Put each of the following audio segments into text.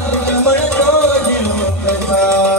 I'm تو جي نمڪتا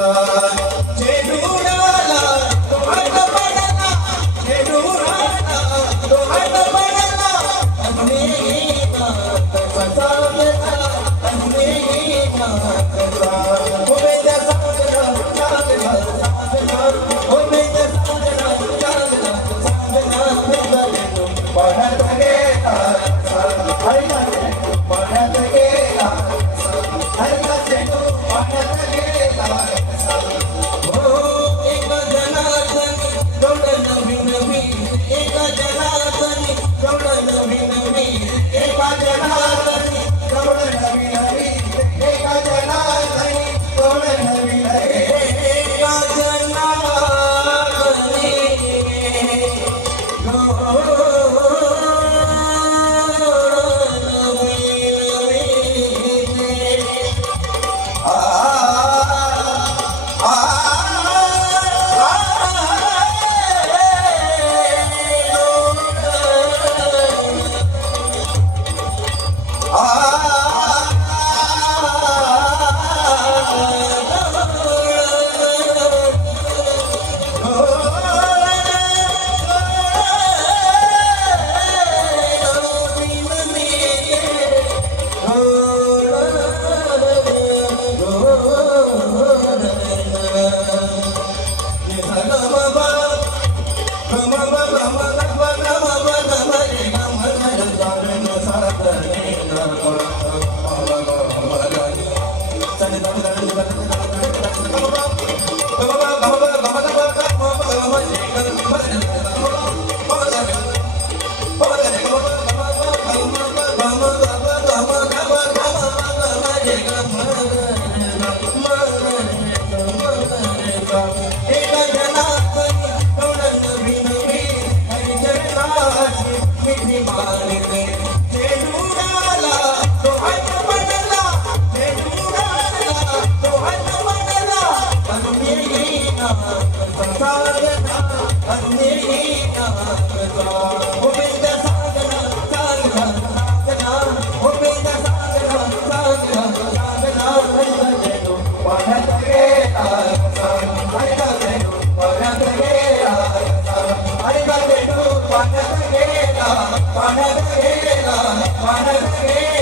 voltar. மனதே